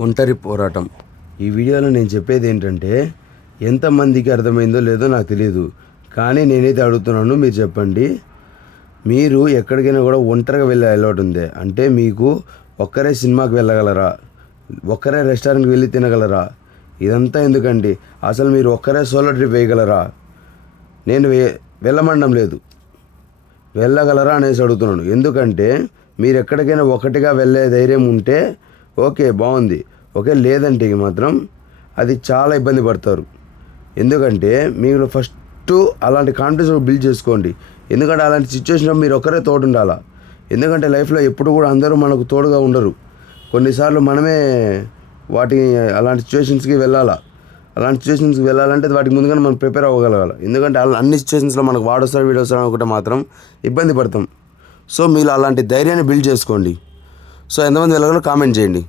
ఒంటరి పోరాటం. ఈ వీడియోలో నేను చెప్పేది ఏంటంటే, ఎంతమందికి అర్థమైందో లేదో నాకు తెలియదు, కానీ నేనైతే అడుగుతున్నాను, మీరు చెప్పండి. మీరు ఎక్కడికైనా కూడా ఒంటరిగా వెళ్ళే అలవాటు ఉంది అంటే మీకు ఒక్కరే సినిమాకి వెళ్ళగలరా? ఒక్కరే రెస్టారెంట్కి వెళ్ళి తినగలరా? ఇదంతా ఎందుకండి? అసలు మీరు ఒక్కరే సోలో ట్రిప్ వేయగలరా? నేను వెళ్ళమండం లేదు, వెళ్ళగలరా అనేసి అడుగుతున్నాను. ఎందుకంటే మీరు ఎక్కడికైనా ఒకటిగా వెళ్ళే ధైర్యం ఉంటే ఓకే, బాగుంది. ఓకే, లేదంటే మాత్రం అది చాలా ఇబ్బంది పడతారు. ఎందుకంటే మీరు ఫస్ట్ అలాంటి కాన్ఫిడెన్స్ బిల్డ్ చేసుకోండి. ఎందుకంటే అలాంటి సిచ్యువేషన్లో మీరు ఒక్కరే తోడు ఉండాలా. ఎందుకంటే లైఫ్లో ఎప్పుడు కూడా అందరూ మనకు తోడుగా ఉండరు. కొన్నిసార్లు మనమే అలాంటి సిచ్యువేషన్స్కి వెళ్ళాలా. అలాంటి సిచ్యువేషన్స్కి వెళ్ళాలంటే వాటికి ముందుగానే మనం ప్రిపేర్ అవ్వగలగాలి. ఎందుకంటే అన్ని సిచ్యువేషన్స్లో మనకు వాడొస్తాడు వీడొస్తాడు అనుకుంటే మాత్రం ఇబ్బంది పడతాం. సో మీరు అలాంటి ధైర్యాన్ని బిల్డ్ చేసుకోండి. సో ఎంతమంది వెళ్ళగలరో కామెంట్ చేయండి.